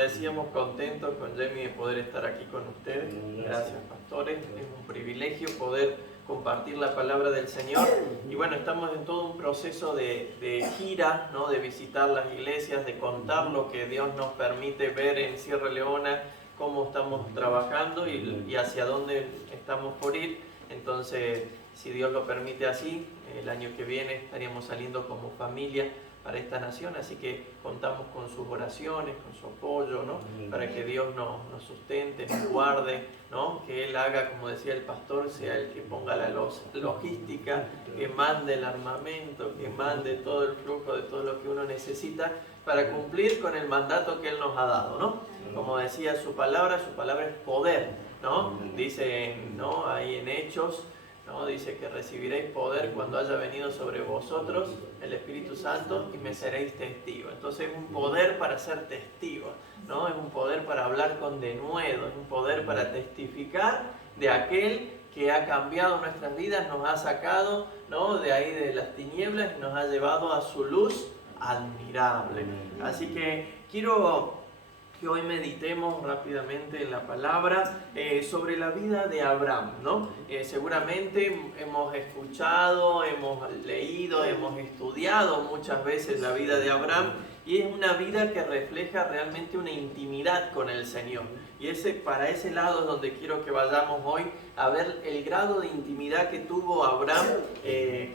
decíamos, contentos con Jamie de poder estar aquí con ustedes. Gracias, pastores. Es un privilegio poder compartir la palabra del Señor. Y bueno, estamos en todo un proceso de gira, ¿no? De visitar las iglesias, de contar lo que Dios nos permite ver en Sierra Leona, cómo estamos trabajando y hacia dónde estamos por ir. Entonces, si Dios lo permite así, el año que viene estaríamos saliendo como familia para esta nación, así que contamos con sus oraciones, con su apoyo, ¿no? Para que Dios nos sustente, nos guarde, ¿no? Que Él haga, como decía el pastor, sea el que ponga la logística, que mande el armamento, que mande todo el flujo de todo lo que uno necesita para cumplir con el mandato que Él nos ha dado, ¿no? Como decía su palabra es poder, ¿no? Dice, ¿no? Ahí en Hechos, ¿no? Dice que recibiréis poder cuando haya venido sobre vosotros el Espíritu Santo y me seréis testigos. Entonces es un poder para ser testigos, ¿no? Es un poder para hablar con denuedo, es un poder para testificar de aquel que ha cambiado nuestras vidas, nos ha sacado, ¿no? De ahí de las tinieblas y nos ha llevado a su luz admirable. Así que quiero que hoy meditemos rápidamente en la palabra sobre la vida de Abraham, ¿no? Seguramente hemos escuchado, hemos leído, hemos estudiado muchas veces la vida de Abraham y es una vida que refleja realmente una intimidad con el Señor. Y para ese lado es donde quiero que vayamos hoy a ver el grado de intimidad que tuvo Abraham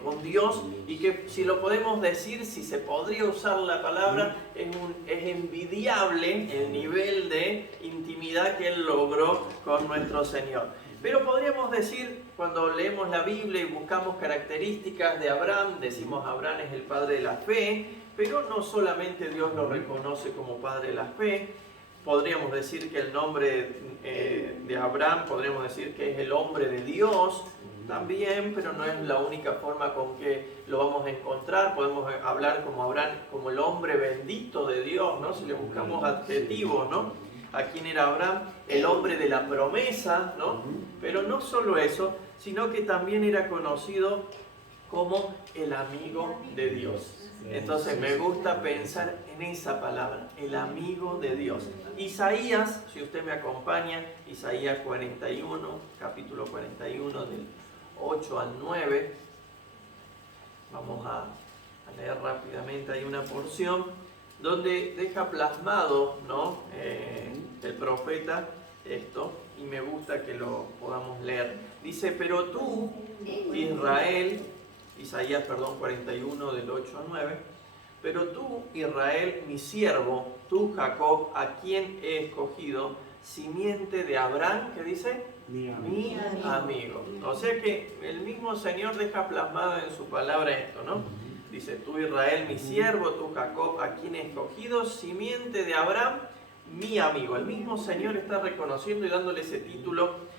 con Dios y que, si lo podemos decir, si se podría usar la palabra, es envidiable el nivel de intimidad que él logró con nuestro Señor. Pero podríamos decir, cuando leemos la Biblia y buscamos características de Abraham, decimos Abraham es el padre de la fe, pero no solamente Dios lo reconoce como padre de la fe. Podríamos decir que el nombre de Abraham, podríamos decir que es el hombre de Dios también, pero no es la única forma con que lo vamos a encontrar. Podemos hablar como Abraham, como el hombre bendito de Dios, ¿no? Si le buscamos adjetivos, ¿no? ¿A quién era Abraham? El hombre de la promesa, ¿no? Pero no solo eso, sino que también era conocido como el amigo de Dios. Entonces me gusta pensar en esa palabra, el amigo de Dios. Isaías, si usted me acompaña, Isaías 41, capítulo 41, del 8 al 9. Vamos a leer rápidamente, hay una porción donde deja plasmado, ¿no? El profeta esto, y me gusta que lo podamos leer. Dice, pero tú, Israel, Isaías, 41, del 8 al 9. Pero tú, Israel, mi siervo, tú, Jacob, a quien he escogido, simiente de Abraham, ¿qué dice? Mi amigo. O sea que el mismo Señor deja plasmado en su palabra esto, ¿no? Dice, tú, Israel, mi siervo, tú, Jacob, a quien he escogido, simiente de Abraham, mi amigo. El mismo Señor está reconociendo y dándole ese título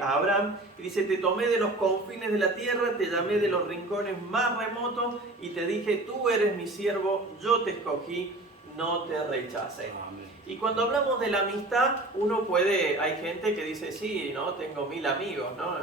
a Abraham, y dice, te tomé de los confines de la tierra, te llamé de los rincones más remotos y te dije, tú eres mi siervo, yo te escogí, no te rechacé. Amén. Y cuando hablamos de la amistad, hay gente que dice, sí, ¿no? Tengo 1000 amigos, ¿no?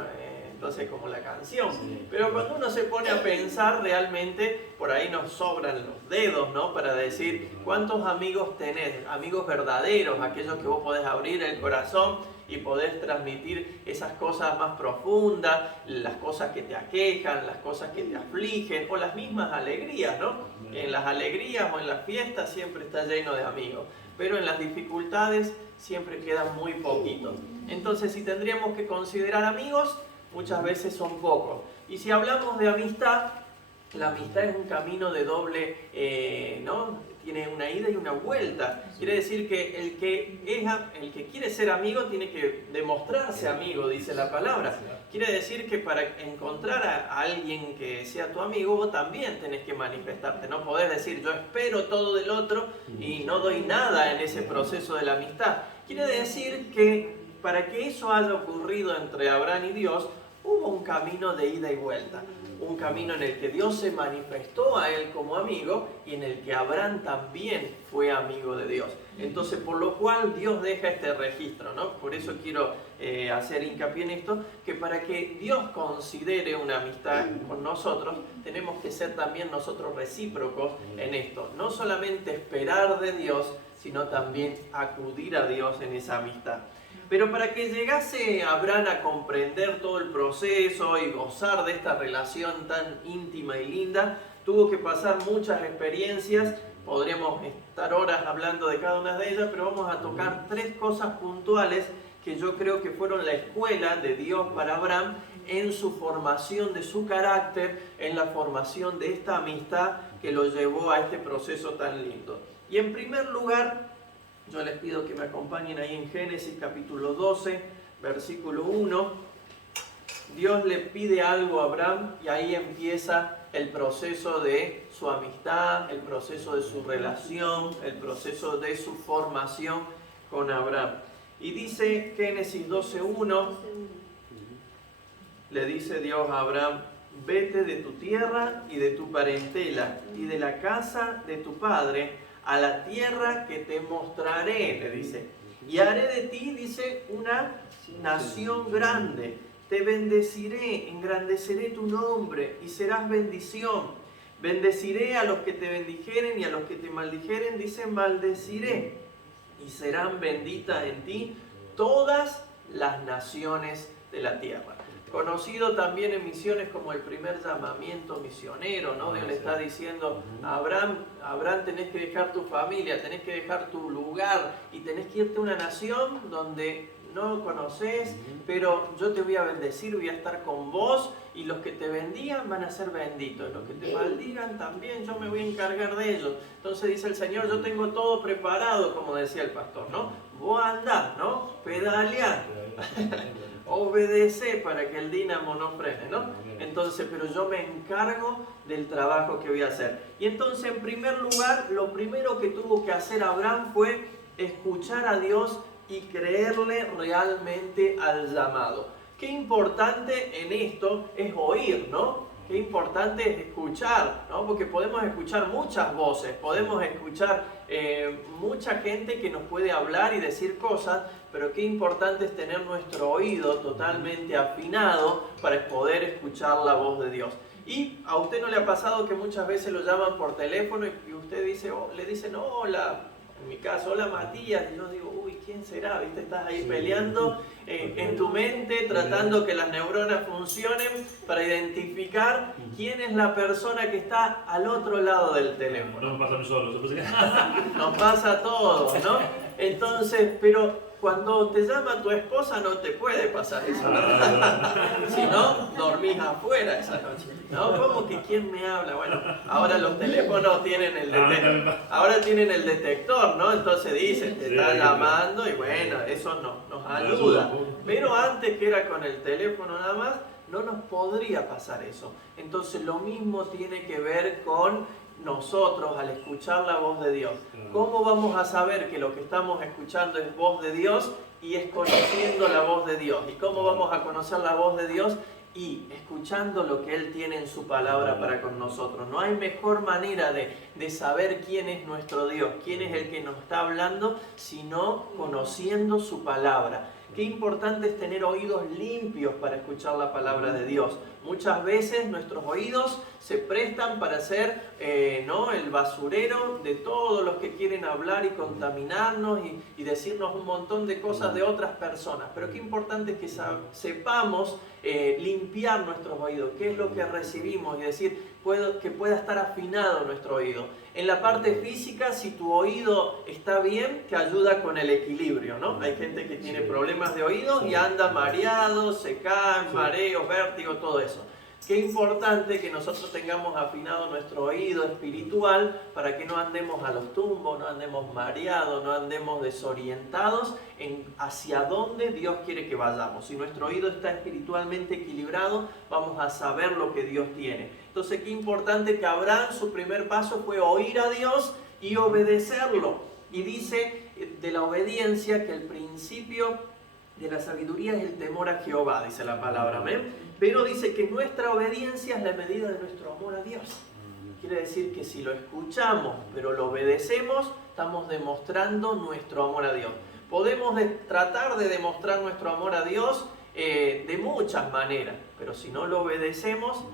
Entonces, como la canción. Pero cuando uno se pone a pensar realmente, por ahí nos sobran los dedos, ¿no? Para decir, ¿cuántos amigos tenés? Amigos verdaderos, aquellos que vos podés abrir el corazón y podés transmitir esas cosas más profundas, las cosas que te aquejan, las cosas que te afligen, o las mismas alegrías, ¿no? En las alegrías o en las fiestas siempre está lleno de amigos, pero en las dificultades siempre quedan muy poquitos. Entonces, si tendríamos que considerar amigos, muchas veces son pocos. Y si hablamos de amistad, la amistad es un camino de doble, ¿no? Tiene una ida y una vuelta. Quiere decir que el que quiere ser amigo tiene que demostrarse amigo, dice la palabra. Quiere decir que para encontrar a alguien que sea tu amigo, vos también tenés que manifestarte. No podés decir, yo espero todo del otro y no doy nada en ese proceso de la amistad. Quiere decir que para que eso haya ocurrido entre Abraham y Dios, hubo un camino de ida y vuelta. Un camino en el que Dios se manifestó a él como amigo y en el que Abraham también fue amigo de Dios. Entonces, por lo cual Dios deja este registro, ¿no? Por eso quiero hacer hincapié en esto, que para que Dios considere una amistad con nosotros, tenemos que ser también nosotros recíprocos en esto. No solamente esperar de Dios, sino también acudir a Dios en esa amistad. Pero para que llegase Abraham a comprender todo el proceso y gozar de esta relación tan íntima y linda, tuvo que pasar muchas experiencias. Podríamos estar horas hablando de cada una de ellas, pero vamos a tocar 3 cosas puntuales que yo creo que fueron la escuela de Dios para Abraham en su formación de su carácter, en la formación de esta amistad que lo llevó a este proceso tan lindo. Y en primer lugar, yo les pido que me acompañen ahí en Génesis capítulo 12, versículo 1. Dios le pide algo a Abraham y ahí empieza el proceso de su amistad, el proceso de su relación, el proceso de su formación con Abraham. Y dice Génesis 12:1, le dice Dios a Abraham: vete de tu tierra y de tu parentela y de la casa de tu padre a la tierra que te mostraré, le dice. Y haré de ti, dice, una nación grande. Te bendeciré, engrandeceré tu nombre y serás bendición. Bendeciré a los que te bendijeren y a los que te maldijeren, dice, maldeciré. Y serán benditas en ti todas las naciones de la tierra. Conocido también en misiones como el primer llamamiento misionero, ¿no? Dios le está diciendo a Abraham, tenés que dejar tu familia, tenés que dejar tu lugar y tenés que irte a una nación donde no conoces, pero yo te voy a bendecir, voy a estar con vos y los que te bendigan van a ser benditos, los que te maldigan también, yo me voy a encargar de ellos. Entonces dice el Señor, yo tengo todo preparado, como decía el pastor, ¿no? Vos andás, ¿no? Pedaleá. Obedece para que el dínamo no frene, ¿no? Entonces, pero yo me encargo del trabajo que voy a hacer. Y entonces, en primer lugar, lo primero que tuvo que hacer Abraham fue escuchar a Dios y creerle realmente al llamado. Qué importante en esto es oír, ¿no? Qué importante es escuchar, ¿no? Porque podemos escuchar muchas voces, podemos escuchar mucha gente que nos puede hablar y decir cosas, pero qué importante es tener nuestro oído totalmente afinado para poder escuchar la voz de Dios. Y a usted no le ha pasado que muchas veces lo llaman por teléfono y usted dice, le dicen hola, en mi caso, hola Matías, y yo digo, uy, ¿quién será? ¿Viste? Estás ahí peleando en tu mente, tratando que las neuronas funcionen para identificar quién es la persona que está al otro lado del teléfono. No me pasa a mí solo. Nos pasa a todos, ¿no? Entonces, pero cuando te llama tu esposa no te puede pasar eso, ¿no? Si no, dormís afuera esa noche, ¿no? ¿Cómo que quién me habla? Bueno, ahora los teléfonos tienen el detector, ahora tienen el detector, ¿no? Entonces dicen, te está llamando y bueno, eso nos ayuda. Pero antes, que era con el teléfono nada más, no nos podría pasar eso. Entonces lo mismo tiene que ver con nosotros al escuchar la voz de Dios. ¿Cómo vamos a saber que lo que estamos escuchando es voz de Dios? Y es conociendo la voz de Dios. ¿Y cómo vamos a conocer la voz de Dios? Y escuchando lo que Él tiene en su palabra para con nosotros. No hay mejor manera de saber quién es nuestro Dios, quién es el que nos está hablando, sino conociendo su palabra. Qué importante es tener oídos limpios para escuchar la palabra de Dios. Muchas veces nuestros oídos se prestan para ser ¿no? el basurero de todos los que quieren hablar y contaminarnos y decirnos un montón de cosas de otras personas. Pero qué importante es que sepamos limpiar nuestros oídos, qué es lo que recibimos y decir que pueda estar afinado nuestro oído. En la parte física, si tu oído está bien, te ayuda con el equilibrio, ¿no? Hay gente que tiene problemas de oído y anda mareado, se caen, mareos, vértigo, todo eso. Qué importante que nosotros tengamos afinado nuestro oído espiritual para que no andemos a los tumbos, no andemos mareados, no andemos desorientados hacia dónde Dios quiere que vayamos. Si nuestro oído está espiritualmente equilibrado, vamos a saber lo que Dios tiene. Entonces, qué importante que Abraham, su primer paso fue oír a Dios y obedecerlo. Y dice de la obediencia que el principio de la sabiduría es el temor a Jehová, dice la palabra, amén. Pero dice que nuestra obediencia es la medida de nuestro amor a Dios. Quiere decir que si lo escuchamos, pero lo obedecemos, estamos demostrando nuestro amor a Dios. Podemos tratar de demostrar nuestro amor a Dios de muchas maneras, pero si no lo obedecemos,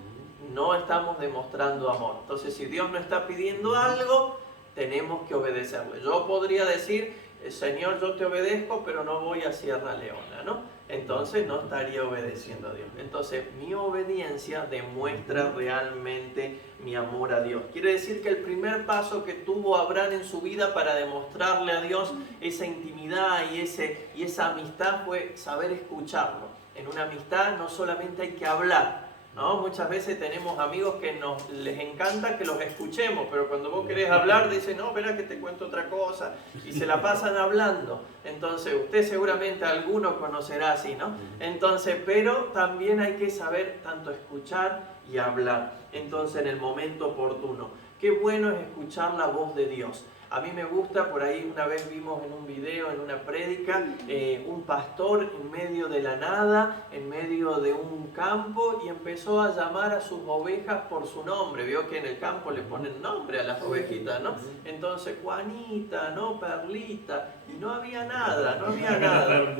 no estamos demostrando amor. Entonces, si Dios nos está pidiendo algo, tenemos que obedecerle. Yo podría decir, Señor, yo te obedezco, pero no voy a Sierra Leona, ¿no? Entonces no estaría obedeciendo a Dios. Entonces mi obediencia demuestra realmente mi amor a Dios. Quiere decir que el primer paso que tuvo Abraham en su vida para demostrarle a Dios esa intimidad y esa amistad fue saber escucharlo. En una amistad no solamente hay que hablar, ¿no? Muchas veces tenemos amigos que les encanta que los escuchemos, pero cuando vos querés hablar dicen, no, verá que te cuento otra cosa, y se la pasan hablando. Entonces usted seguramente alguno conocerá así, ¿no? Entonces, pero también hay que saber tanto escuchar y hablar, entonces en el momento oportuno. Qué bueno es escuchar la voz de Dios. A mí me gusta, por ahí una vez vimos en un video, en una prédica, un pastor en medio de la nada, en medio de un campo, y empezó a llamar a sus ovejas por su nombre. Vio que en el campo le ponen nombre a las ovejitas, ¿no? Entonces, Juanita, ¿no? Perlita, y no había nada, no había nada.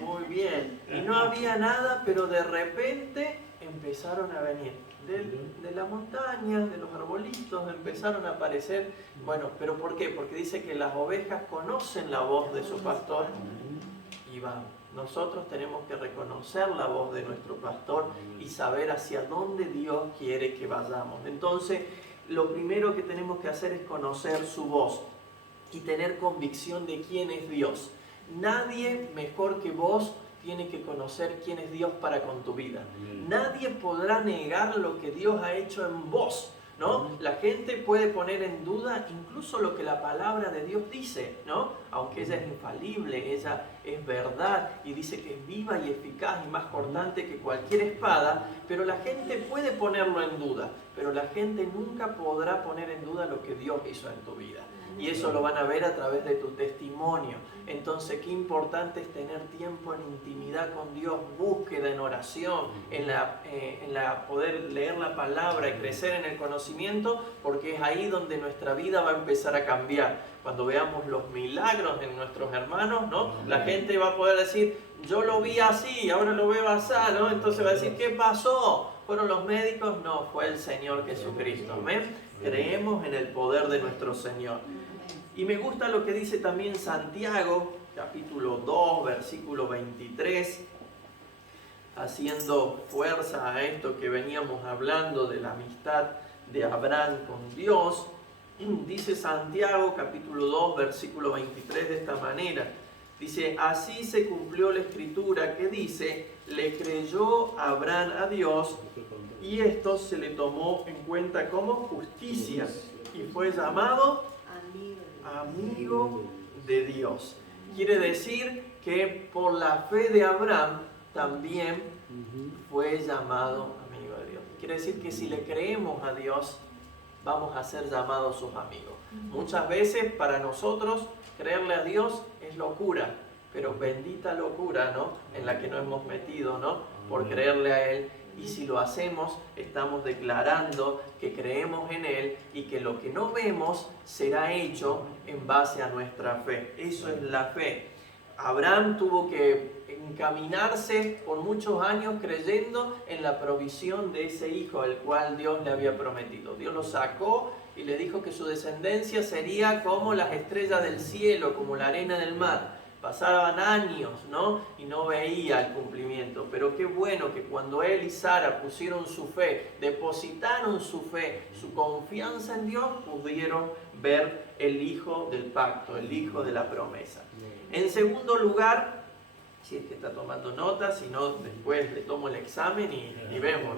Muy bien. Y no había nada, pero de repente empezaron a venir. De la montaña, de los arbolitos, empezaron a aparecer. Bueno, ¿pero por qué? Porque dice que las ovejas conocen la voz de su pastor y van. Nosotros tenemos que reconocer la voz de nuestro pastor y saber hacia dónde Dios quiere que vayamos. Entonces, lo primero que tenemos que hacer es conocer su voz y tener convicción de quién es Dios. Nadie mejor que vos tiene que conocer quién es Dios para con tu vida. Nadie podrá negar lo que Dios ha hecho en vos, ¿no? La gente puede poner en duda incluso lo que la palabra de Dios dice, ¿no? Aunque ella es infalible, ella es verdad y dice que es viva y eficaz y más cortante que cualquier espada, pero la gente puede ponerlo en duda, pero la gente nunca podrá poner en duda lo que Dios hizo en tu vida. Y eso lo van a ver a través de tu testimonio. Entonces, qué importante es tener tiempo en intimidad con Dios, búsqueda en oración, en la poder leer la palabra y crecer en el conocimiento, porque es ahí donde nuestra vida va a empezar a cambiar. Cuando veamos los milagros en nuestros hermanos, ¿no? La gente va a poder decir, yo lo vi así, ahora lo veo así, ¿no? Entonces va a decir, ¿qué pasó? ¿Fueron los médicos? No, fue el Señor Jesucristo. ¿Amén? Creemos en el poder de nuestro Señor. Y me gusta lo que dice también Santiago, capítulo 2, versículo 23, haciendo fuerza a esto que veníamos hablando de la amistad de Abraham con Dios. Dice Santiago, capítulo 2, versículo 23 de esta manera. Dice, así se cumplió la escritura que dice, le creyó Abraham a Dios y esto se le tomó en cuenta como justicia y fue llamado amigo de Dios. Quiere decir que por la fe de Abraham también fue llamado amigo de Dios. Quiere decir que si le creemos a Dios, vamos a ser llamados sus amigos. Muchas veces para nosotros creerle a Dios es locura, pero bendita locura, ¿no? En la que nos hemos metido, ¿no? Por creerle a Él. Y si lo hacemos, estamos declarando que creemos en Él y que lo que no vemos será hecho en base a nuestra fe. Eso es la fe. Abraham tuvo que encaminarse por muchos años creyendo en la provisión de ese hijo al cual Dios le había prometido. Dios lo sacó y le dijo que su descendencia sería como las estrellas del cielo, como la arena del mar. Pasaban años, ¿no? Y no veía el cumplimiento. Pero qué bueno que cuando él y Sara pusieron su fe, depositaron su fe, su confianza en Dios, pudieron ver el hijo del pacto, el hijo de la promesa. En segundo lugar, si es que está tomando notas, si no, después le tomo el examen y vemos.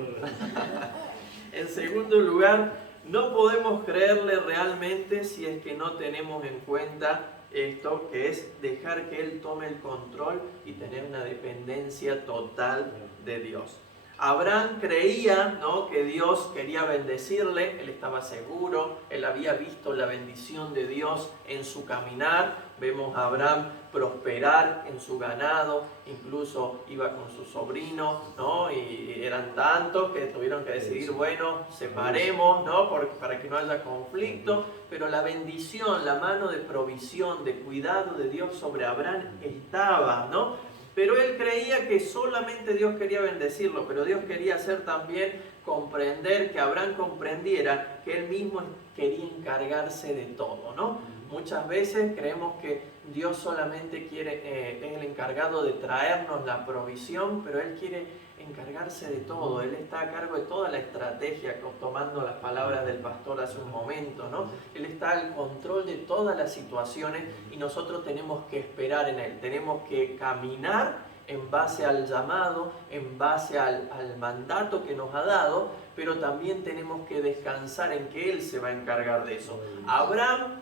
En segundo lugar, no podemos creerle realmente si es que no tenemos en cuenta esto, que es dejar que Él tome el control y tener una dependencia total de Dios. Abraham creía, ¿no?, que Dios quería bendecirle, él estaba seguro, él había visto la bendición de Dios en su caminar. Vemos a Abraham prosperar en su ganado, incluso iba con su sobrino, ¿no? Y eran tantos que tuvieron que decidir, bueno, separemos, ¿no? Para que no haya conflicto, pero la bendición, la mano de provisión, de cuidado de Dios sobre Abraham estaba, ¿no? Pero él creía que solamente Dios quería bendecirlo, pero Dios quería hacer también comprender, que Abraham comprendiera que él mismo quería encargarse de todo, ¿no? Muchas veces creemos que Dios solamente es el encargado de traernos la provisión, pero Él quiere encargarse de todo. Él está a cargo de toda la estrategia, tomando las palabras del pastor hace un momento, ¿no? Él está al control de todas las situaciones y nosotros tenemos que esperar en Él. Tenemos que caminar en base al llamado, en base al mandato que nos ha dado, pero también tenemos que descansar en que Él se va a encargar de eso. Abraham,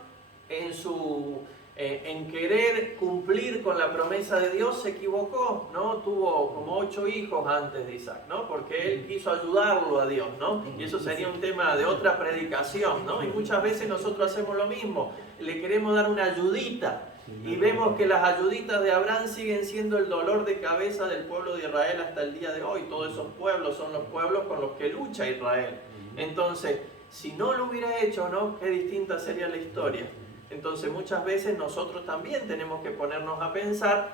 en querer cumplir con la promesa de Dios, se equivocó, ¿no? Tuvo como 8 hijos antes de Isaac, ¿no? Porque él quiso ayudarlo a Dios, ¿no? Y eso sería un tema de otra predicación, ¿no? Y muchas veces nosotros hacemos lo mismo, le queremos dar una ayudita y vemos que las ayuditas de Abraham siguen siendo el dolor de cabeza del pueblo de Israel hasta el día de hoy. Todos esos pueblos son los pueblos con los que lucha Israel. Entonces, si no lo hubiera hecho, ¿no? Qué distinta sería la historia. Entonces muchas veces nosotros también tenemos que ponernos a pensar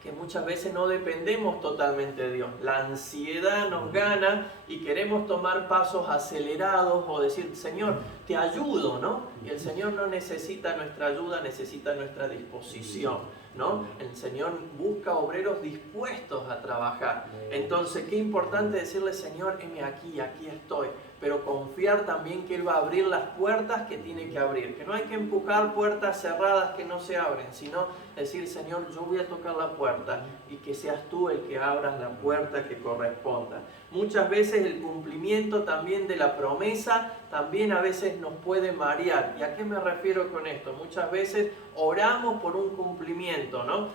que muchas veces no dependemos totalmente de Dios. La ansiedad nos gana y queremos tomar pasos acelerados o decir, Señor, te ayudo, ¿no? Y el Señor no necesita nuestra ayuda, necesita nuestra disposición, ¿no? El Señor busca obreros dispuestos a trabajar. Entonces, qué importante decirle, Señor, heme aquí, aquí estoy. Pero confiar también que Él va a abrir las puertas que tiene que abrir. Que no hay que empujar puertas cerradas que no se abren, sino decir, Señor, yo voy a tocar la puerta y que seas tú el que abras la puerta que corresponda. Muchas veces el cumplimiento también de la promesa también a veces nos puede marear. ¿Y a qué me refiero con esto? Muchas veces oramos por un cumplimiento, ¿no?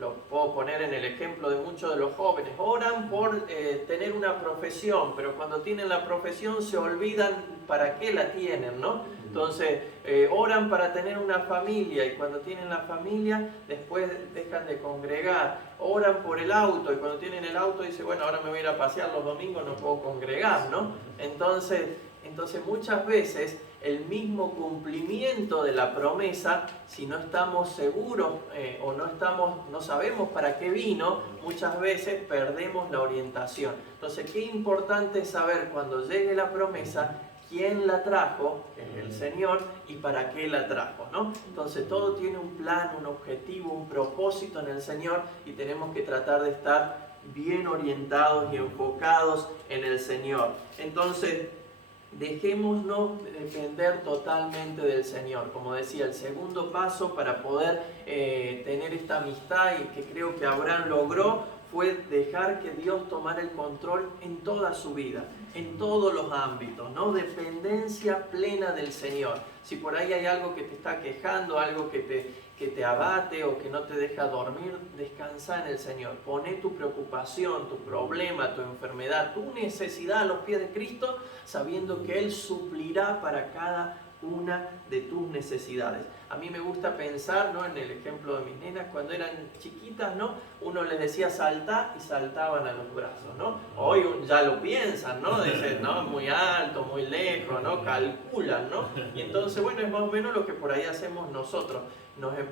Lo puedo poner en el ejemplo de muchos de los jóvenes. Oran por tener una profesión, pero cuando tienen la profesión se olvidan para qué la tienen, ¿no? Entonces oran para tener una familia y cuando tienen la familia después dejan de congregar. Oran por el auto y cuando tienen el auto dicen, bueno, ahora me voy a ir a pasear los domingos, no puedo congregar, ¿no? Entonces muchas veces el mismo cumplimiento de la promesa, si no estamos seguros o no sabemos para qué vino, muchas veces perdemos la orientación. Entonces, qué importante es saber cuando llegue la promesa quién la trajo, que es el Señor, y para qué la trajo, ¿no? Entonces todo tiene un plan, un objetivo, un propósito en el Señor y tenemos que tratar de estar bien orientados y enfocados en el Señor. Entonces, dejémonos depender totalmente del Señor. Como decía, el segundo paso para poder tener esta amistad y que creo que Abraham logró fue dejar que Dios tomara el control en toda su vida, en todos los ámbitos, ¿no? Dependencia plena del Señor. Si por ahí hay algo que te está quejando, algo que te abate o que no te deja dormir, descansa en el Señor. Poné tu preocupación, tu problema, tu enfermedad, tu necesidad a los pies de Cristo, sabiendo que Él suplirá para cada una de tus necesidades. A mí me gusta pensar, ¿no? En el ejemplo de mis nenas, cuando eran chiquitas, ¿no? Uno les decía saltar y saltaban a los brazos, ¿no? Hoy ya lo piensan, ¿no? Dicen, ¿no? Muy alto, muy lejos, ¿no? Calculan, ¿no? Y entonces, bueno, es más o menos lo que por ahí hacemos nosotros.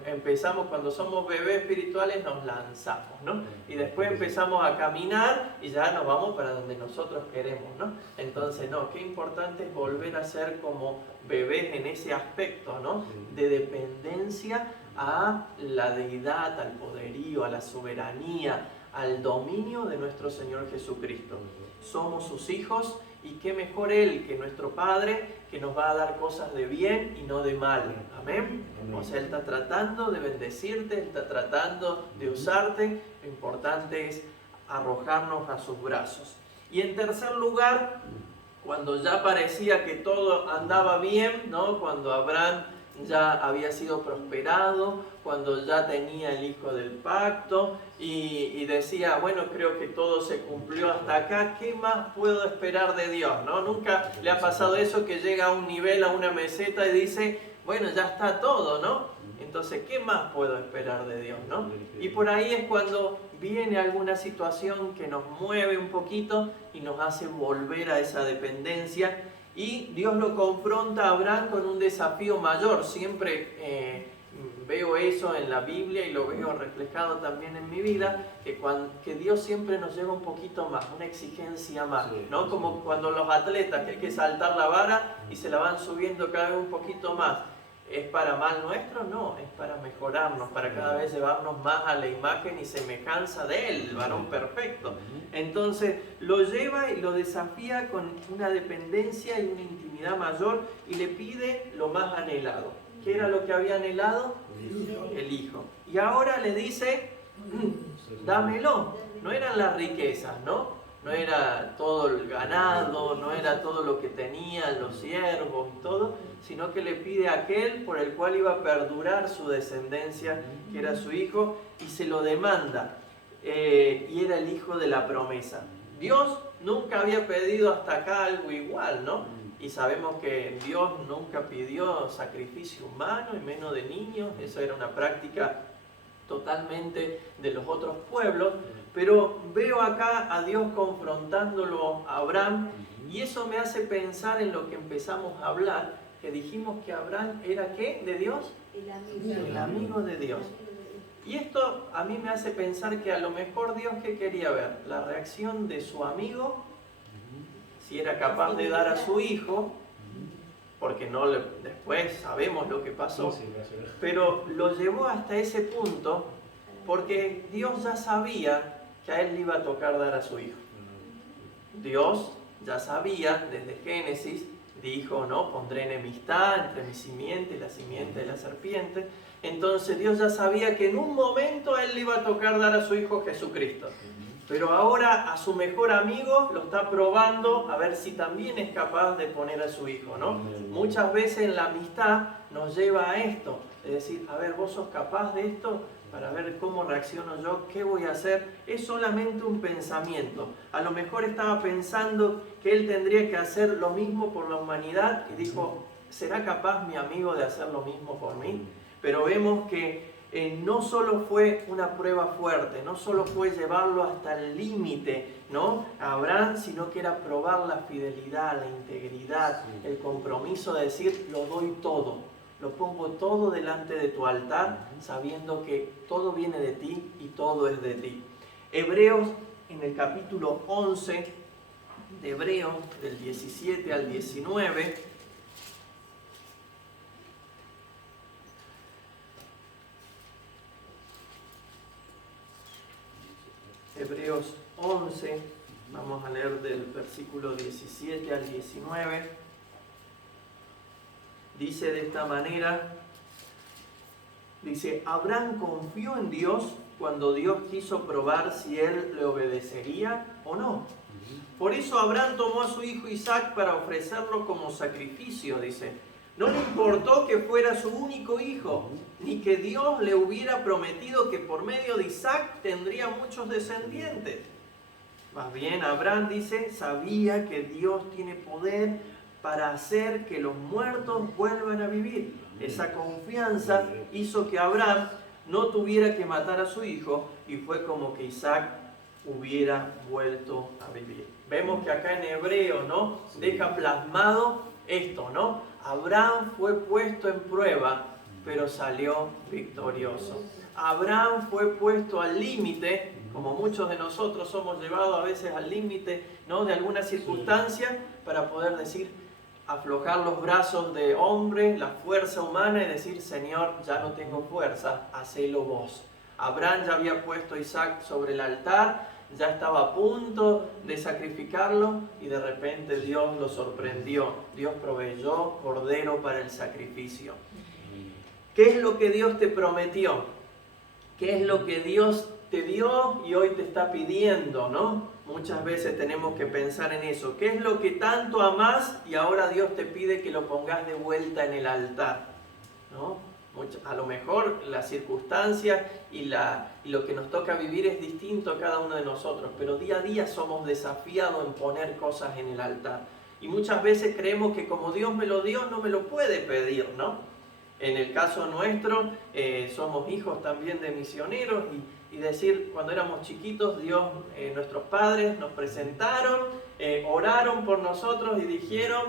Empezamos, cuando somos bebés espirituales, nos lanzamos, ¿no? Y después empezamos a caminar y ya nos vamos para donde nosotros queremos, ¿no? Entonces, no, qué importante es volver a ser como bebés en ese aspecto, ¿no? De dependencia a la deidad, al poderío, a la soberanía, al dominio de nuestro Señor Jesucristo. Somos sus hijos y qué mejor Él que nuestro Padre, que nos va a dar cosas de bien y no de mal. Amén. O sea, Él está tratando de bendecirte, Él está tratando de usarte. Lo importante es arrojarnos a sus brazos. Y en tercer lugar, cuando ya parecía que todo andaba bien, ¿no? Cuando Abraham ya había sido prosperado, cuando ya tenía el hijo del pacto y decía, bueno, creo que todo se cumplió hasta acá, ¿qué más puedo esperar de Dios? ¿No? Nunca le ha pasado eso que llega a un nivel, a una meseta y dice, bueno, ya está todo, ¿no? Entonces, ¿qué más puedo esperar de Dios, no? Y por ahí es cuando viene alguna situación que nos mueve un poquito y nos hace volver a esa dependencia. Y Dios lo confronta a Abraham con un desafío mayor. Siempre veo eso en la Biblia y lo veo reflejado también en mi vida, que Dios siempre nos lleva un poquito más, una exigencia más, ¿no? Como cuando los atletas que hay que saltar la vara y se la van subiendo cada vez un poquito más. ¿Es para mal nuestro? No, es para mejorarnos, para cada vez llevarnos más a la imagen y semejanza de Él, el varón perfecto. Entonces lo lleva y lo desafía con una dependencia y una intimidad mayor y le pide lo más anhelado. ¿Qué era lo que había anhelado? El hijo. Y ahora le dice, dámelo. No eran las riquezas, ¿no? No era todo el ganado, no era todo lo que tenían los siervos y todo, sino que le pide a aquel por el cual iba a perdurar su descendencia, que era su hijo, y se lo demanda. Y era el hijo de la promesa. Dios nunca había pedido hasta acá algo igual, ¿no? Y sabemos que Dios nunca pidió sacrificio humano y menos de niños. Eso era una práctica totalmente de los otros pueblos. Pero veo acá a Dios confrontándolo a Abraham y eso me hace pensar en lo que empezamos a hablar, que dijimos que Abraham era ¿qué? ¿De Dios? El amigo de Dios. Y esto a mí me hace pensar que a lo mejor Dios, ¿qué quería ver? La reacción de su amigo, si era capaz de dar a su hijo, porque no después sabemos lo que pasó, pero lo llevó hasta ese punto porque Dios ya sabía que a él le iba a tocar dar a su hijo. Dios ya sabía desde Génesis, dijo, ¿no? Pondré enemistad entre mi simiente y la simiente de la serpiente. Entonces Dios ya sabía que en un momento a él le iba a tocar dar a su hijo Jesucristo. Pero ahora a su mejor amigo lo está probando a ver si también es capaz de poner a su hijo, ¿no? Muchas veces en la amistad nos lleva a esto, es decir, a ver, ¿vos sos capaz de esto? Para ver cómo reacciono yo, qué voy a hacer. Es solamente un pensamiento. A lo mejor estaba pensando que él tendría que hacer lo mismo por la humanidad y dijo, ¿será capaz mi amigo de hacer lo mismo por mí? Pero vemos que no solo fue una prueba fuerte, no solo fue llevarlo hasta el límite, ¿no? A Abraham, sino que era probar la fidelidad, la integridad, el compromiso de decir, lo doy todo. Lo pongo todo delante de tu altar, sabiendo que todo viene de ti y todo es de ti. Hebreos, en el capítulo 11 de Hebreos, del 17 al 19, Hebreos 11, vamos a leer del versículo 17 al 19. Dice de esta manera, dice, Abraham confió en Dios cuando Dios quiso probar si él le obedecería o no. Por eso Abraham tomó a su hijo Isaac para ofrecerlo como sacrificio, dice. No le importó que fuera su único hijo, ni que Dios le hubiera prometido que por medio de Isaac tendría muchos descendientes. Más bien, Abraham dice, sabía que Dios tiene poder para hacer que los muertos vuelvan a vivir. Esa confianza hizo que Abraham no tuviera que matar a su hijo y fue como que Isaac hubiera vuelto a vivir. Vemos que acá en Hebreo, ¿no? Deja plasmado esto, ¿no? Abraham fue puesto en prueba, pero salió victorioso. Abraham fue puesto al límite, como muchos de nosotros somos llevados a veces al límite, ¿no? De alguna circunstancia para poder decir, aflojar los brazos de hombre, la fuerza humana y decir, Señor, ya no tengo fuerza, hacelo vos. Abraham ya había puesto a Isaac sobre el altar, ya estaba a punto de sacrificarlo y de repente Dios lo sorprendió. Dios proveyó cordero para el sacrificio. ¿Qué es lo que Dios te prometió? ¿Qué es lo que Dios te dio y hoy te está pidiendo, ¿no? Muchas veces tenemos que pensar en eso. ¿Qué es lo que tanto amás y ahora Dios te pide que lo pongas de vuelta en el altar? ¿No? A lo mejor las circunstancias y lo que nos toca vivir es distinto a cada uno de nosotros, pero día a día somos desafiados en poner cosas en el altar. Y muchas veces creemos que como Dios me lo dio, no me lo puede pedir, ¿no? En el caso nuestro, somos hijos también de misioneros y decir, cuando éramos chiquitos, Dios, nuestros padres nos presentaron, oraron por nosotros y dijeron,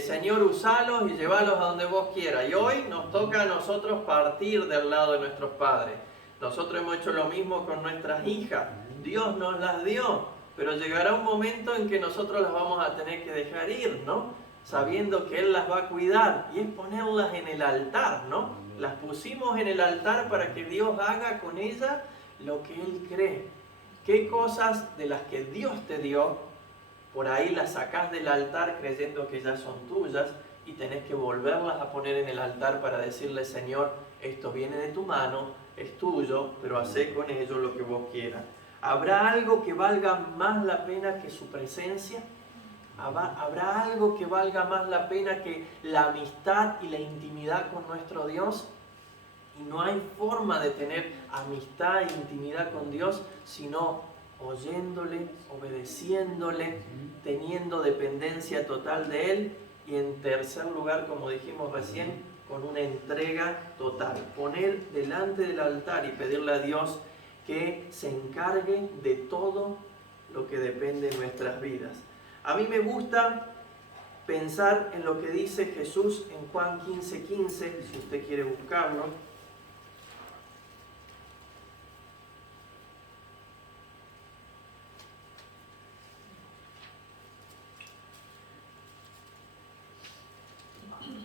Señor, usalos y llevalos a donde vos quieras. Y hoy nos toca a nosotros partir del lado de nuestros padres. Nosotros hemos hecho lo mismo con nuestras hijas. Dios nos las dio, pero llegará un momento en que nosotros las vamos a tener que dejar ir, ¿no? Sabiendo que Él las va a cuidar, y es ponerlas en el altar, ¿no? Las pusimos en el altar para que Dios haga con ellas lo que Él cree. ¿Qué cosas de las que Dios te dio, por ahí las sacás del altar creyendo que ya son tuyas y tenés que volverlas a poner en el altar para decirle, Señor, esto viene de tu mano, es tuyo, pero hacé con ello lo que vos quieras? ¿Habrá algo que valga más la pena que su presencia? ¿Habrá algo que valga más la pena que la amistad y la intimidad con nuestro Dios? Y no hay forma de tener amistad e intimidad con Dios sino oyéndole, obedeciéndole, teniendo dependencia total de Él. Y en tercer lugar, como dijimos recién, con una entrega total. Poner delante del altar y pedirle a Dios que se encargue de todo lo que depende de nuestras vidas. A mí me gusta pensar en lo que dice Jesús en Juan 15:15, si usted quiere buscarlo.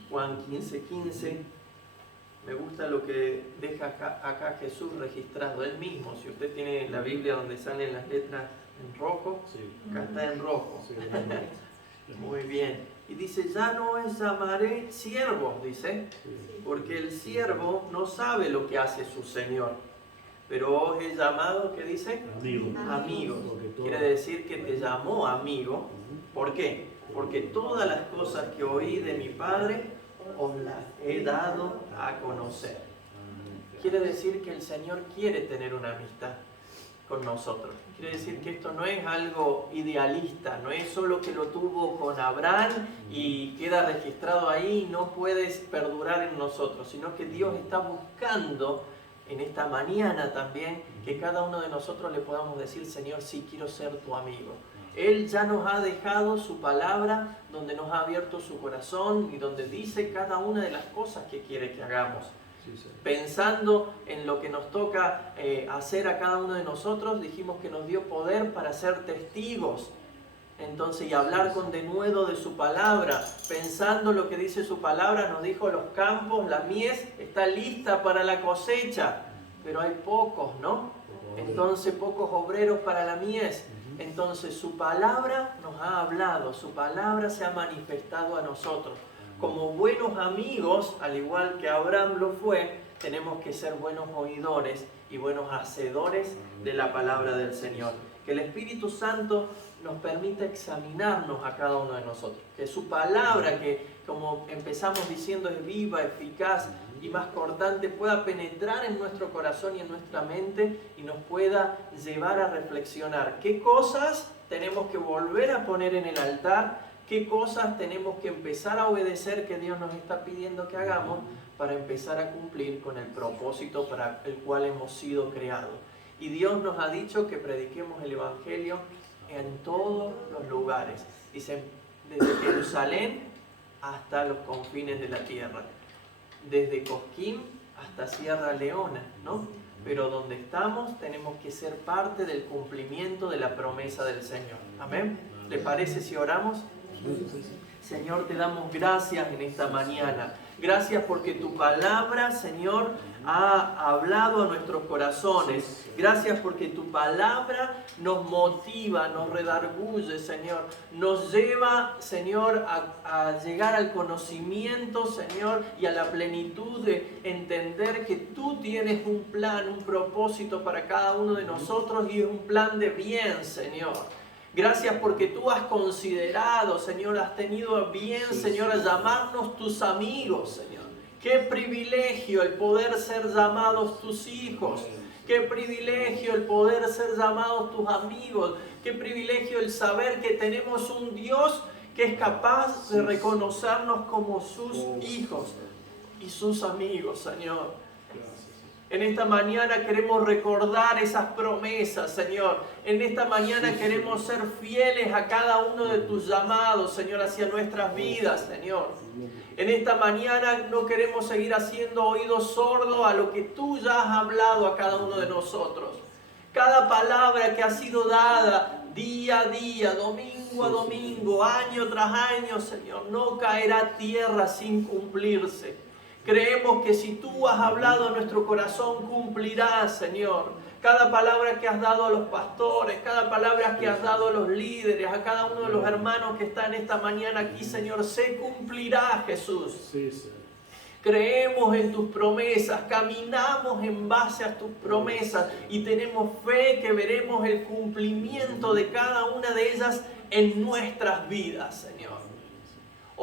Juan 15:15. Me gusta lo que deja acá Jesús registrado, Él mismo. Si usted tiene la Biblia donde salen las letras en rojo, acá está en rojo. Muy bien. Y dice, ya no os llamaré siervos, dice, porque el siervo no sabe lo que hace su Señor. Pero os he llamado, ¿qué dice? Amigos. Quiere decir que te llamó amigo. ¿Por qué? Porque todas las cosas que oí de mi Padre os las he dado a conocer. Quiere decir que el Señor quiere tener una amistad con nosotros. Quiere decir que esto no es algo idealista, no es solo que lo tuvo con Abraham y queda registrado ahí y no puede perdurar en nosotros, sino que Dios está buscando en esta mañana también que cada uno de nosotros le podamos decir, Señor, sí, quiero ser tu amigo. Él ya nos ha dejado su palabra, donde nos ha abierto su corazón y donde dice cada una de las cosas que quiere que hagamos. Pensando en lo que nos toca hacer a cada uno de nosotros, dijimos que nos dio poder para ser testigos. Entonces, y hablar con denuedo de su palabra, pensando lo que dice su palabra, nos dijo los campos, la mies está lista para la cosecha, pero hay pocos, ¿no? Entonces, pocos obreros para la mies. Entonces su palabra nos ha hablado, su palabra se ha manifestado a nosotros. Como buenos amigos, al igual que Abraham lo fue, tenemos que ser buenos oidores y buenos hacedores de la palabra del Señor. Que el Espíritu Santo nos permita examinarnos a cada uno de nosotros. Que su palabra, que como empezamos diciendo es viva, eficaz y más cortante, pueda penetrar en nuestro corazón y en nuestra mente y nos pueda llevar a reflexionar qué cosas tenemos que volver a poner en el altar, qué cosas tenemos que empezar a obedecer que Dios nos está pidiendo que hagamos para empezar a cumplir con el propósito para el cual hemos sido creados. Y Dios nos ha dicho que prediquemos el Evangelio en todos los lugares, dice, desde Jerusalén hasta los confines de la tierra, desde Cosquín hasta Sierra Leona, ¿no? Pero donde estamos tenemos que ser parte del cumplimiento de la promesa del Señor. ¿Amén? ¿Le parece si oramos? Señor, te damos gracias en esta mañana. Gracias porque tu palabra, Señor, ha hablado a nuestros corazones. Gracias porque tu palabra nos motiva, nos redarguye, Señor. Nos lleva, Señor, a llegar al conocimiento, Señor, y a la plenitud de entender que tú tienes un plan, un propósito para cada uno de nosotros y es un plan de bien, Señor. Gracias porque tú has considerado, Señor, has tenido a bien, Señor, a llamarnos tus amigos, Señor. Qué privilegio el poder ser llamados tus hijos. Qué privilegio el poder ser llamados tus amigos. Qué privilegio el saber que tenemos un Dios que es capaz de reconocernos como sus hijos y sus amigos, Señor. En esta mañana queremos recordar esas promesas, Señor. En esta mañana queremos ser fieles a cada uno de tus llamados, Señor, hacia nuestras vidas, Señor. En esta mañana no queremos seguir haciendo oídos sordos a lo que tú ya has hablado a cada uno de nosotros. Cada palabra que ha sido dada día a día, domingo a domingo, año tras año, Señor, no caerá a tierra sin cumplirse. Creemos que si tú has hablado a nuestro corazón, cumplirás, Señor. Cada palabra que has dado a los pastores, cada palabra que has dado a los líderes, a cada uno de los hermanos que están esta mañana aquí, Señor, se cumplirá, Jesús. Sí, Señor. Creemos en tus promesas, caminamos en base a tus promesas y tenemos fe que veremos el cumplimiento de cada una de ellas en nuestras vidas, Señor.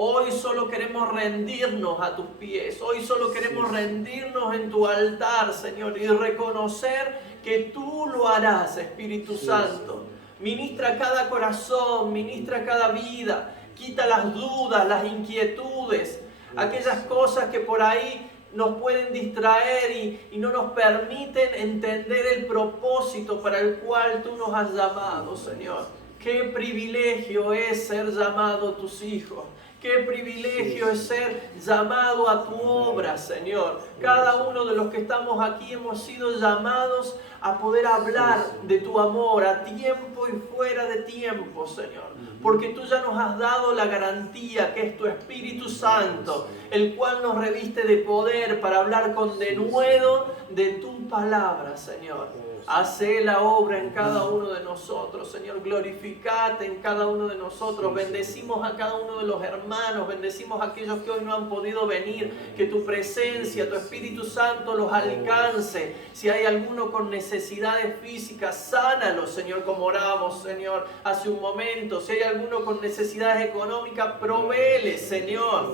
Hoy solo queremos rendirnos a tus pies, hoy solo queremos rendirnos en tu altar, Señor, y reconocer que tú lo harás, Espíritu Santo. Ministra cada corazón, ministra cada vida, quita las dudas, las inquietudes, aquellas cosas que por ahí nos pueden distraer y no nos permiten entender el propósito para el cual tú nos has llamado, Señor. Qué privilegio es ser llamado tus hijos. Qué privilegio es ser llamado a tu obra, Señor. Cada uno de los que estamos aquí hemos sido llamados a poder hablar de tu amor a tiempo y fuera de tiempo, Señor. Porque tú ya nos has dado la garantía que es tu Espíritu Santo, el cual nos reviste de poder para hablar con denuedo de tu palabra, Señor. Hace la obra en cada uno de nosotros, Señor. Glorificate en cada uno de nosotros. Bendecimos a cada uno de los hermanos. Bendecimos a aquellos que hoy no han podido venir. Que tu presencia, tu Espíritu Santo los alcance. Si hay alguno con necesidades físicas, sánalo, Señor, como oramos, Señor, hace un momento. Si hay alguno con necesidades económicas, provéele, Señor.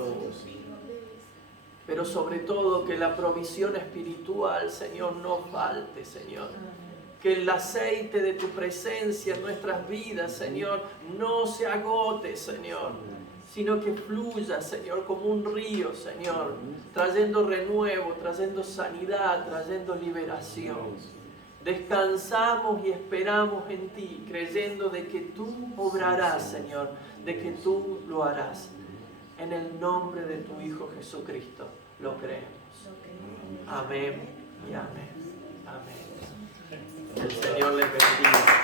Pero sobre todo que la provisión espiritual, Señor, no falte, Señor. Que el aceite de tu presencia en nuestras vidas, Señor, no se agote, Señor, sino que fluya, Señor, como un río, Señor, trayendo renuevo, trayendo sanidad, trayendo liberación. Descansamos y esperamos en ti, creyendo de que tú obrarás, Señor, de que tú lo harás. En el nombre de tu Hijo Jesucristo lo creemos. Amén y amén. Amén. El Señor les bendiga.